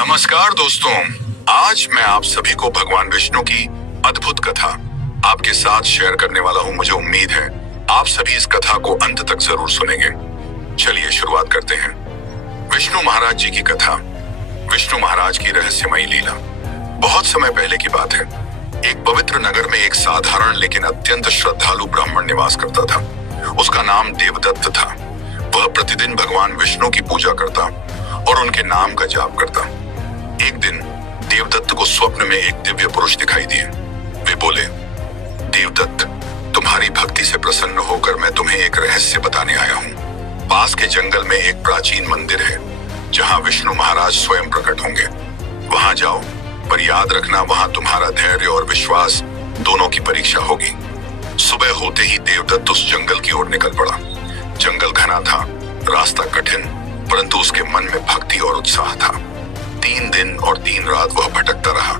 नमस्कार दोस्तों, आज मैं आप सभी को भगवान विष्णु की अद्भुत कथा आपके साथ शेयर करने वाला हूं। मुझे उम्मीद है आप सभी इस कथा को अंत तक जरूर सुनेंगे। चलिए शुरुआत करते हैं। विष्णु महाराज जी की कथा। विष्णु महाराज की रहस्यमयी लीला। बहुत समय पहले की बात है। एक पवित्र नगर में एक साधारण लेकिन अत्यंत श्रद्धालु ब्राह्मण निवास करता था। उसका नाम देवदत्त था। वह प्रतिदिन भगवान विष्णु की पूजा करता और उनके नाम का जाप करता। एक दिन देवदत्त को स्वप्न में एक दिव्य पुरुष दिखाई दिए। वे बोले, देवदत्त, तुम्हारी भक्ति से प्रसन्न होकर मैं तुम्हें एक रहस्य बताने आया हूँ। पास के जंगल में एक प्राचीन मंदिर है जहाँ विष्णु महाराज स्वयं प्रकट होंगे। वहां जाओ, पर याद रखना वहां तुम्हारा धैर्य और विश्वास दोनों की परीक्षा होगी। सुबह होते ही देवदत्त उस जंगल की ओर निकल पड़ा। जंगल घना था, रास्ता कठिन, परंतु उसके मन में भक्ति और उत्साह था। 3 दिन और 3 रात वह भटकता रहा,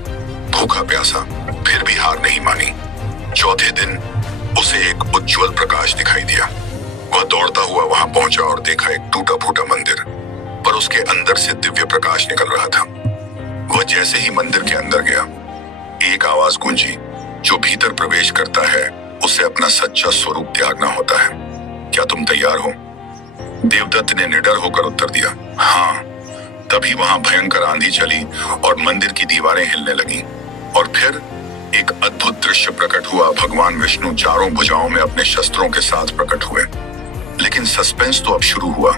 भूखा प्यासा, फिर भी हार नहीं मानी। चौथे दिन उसे एक उज्जवल प्रकाश दिखाई दिया। वह दौड़ता हुआ वहां पहुंचा और देखा एक टूटा फूटा मंदिर, पर उसके अंदर से दिव्य प्रकाश निकल रहा था। वह जैसे ही मंदिर के अंदर गया, एक आवाज गूंजी, जो भीतर प्रवेश करता है उसे अपना सच्चा स्वरूप त्यागना होता है। क्या तुम तैयार हो? देवदत्त ने निडर होकर उत्तर दिया, हाँ। तभी वहां भयंकर आंधी चली और मंदिर की दीवारें हिलने लगीं। और फिर एक अद्भुत दृश्य प्रकट हुआ। भगवान विष्णु चारों भुजाओं में अपने शस्त्रों के साथ प्रकट हुए। लेकिन सस्पेंस तो अब शुरू हुआ।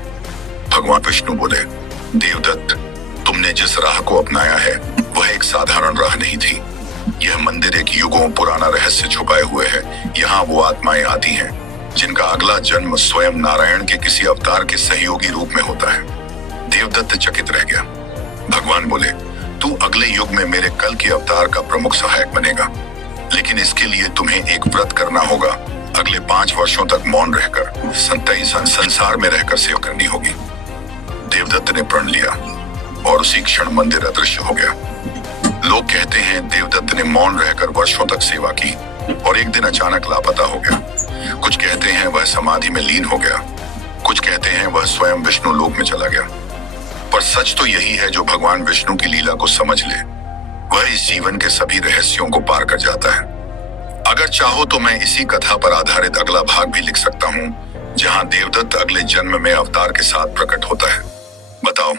भगवान विष्णु बोले, देवदत्त, तुमने जिस राह को अपनाया है वह एक साधारण राह नहीं थी। यह मंदिर एक युगों पुराना रहस्य छुपाए हुए है। यहाँ वो आत्माएं आती हैं जिनका अगला जन्म स्वयं नारायण के किसी अवतार के सहयोगी रूप में होता है। देवदत्त चकित रह गया। भगवान बोले, तू अगले युग में मेरे कल के अवतार का प्रमुख सहायक बनेगा, लेकिन इसके लिए तुम्हें एक व्रत करना होगा। अगले 5 वर्षों तक मौन रहकर संसार में रहकर सेवा करनी होगी। देवदत्त ने प्रण लिया और उसी क्षण मंदिर अदृश्य हो गया। लोग कहते हैं देवदत्त ने मौन रहकर वर्षों तक सेवा की और एक दिन अचानक लापता हो गया। कुछ कहते हैं वह समाधि में लीन हो गया, कुछ कहते हैं वह स्वयं विष्णु लोक में चला गया। पर सच तो यही है, जो भगवान विष्णु की लीला को समझ ले वह इस जीवन के सभी रहस्यों को पार कर जाता है। अगर चाहो तो मैं इसी कथा पर आधारित अगला भाग भी लिख सकता हूँ, जहाँ देवदत्त अगले जन्म में अवतार के साथ प्रकट होता है। बताओ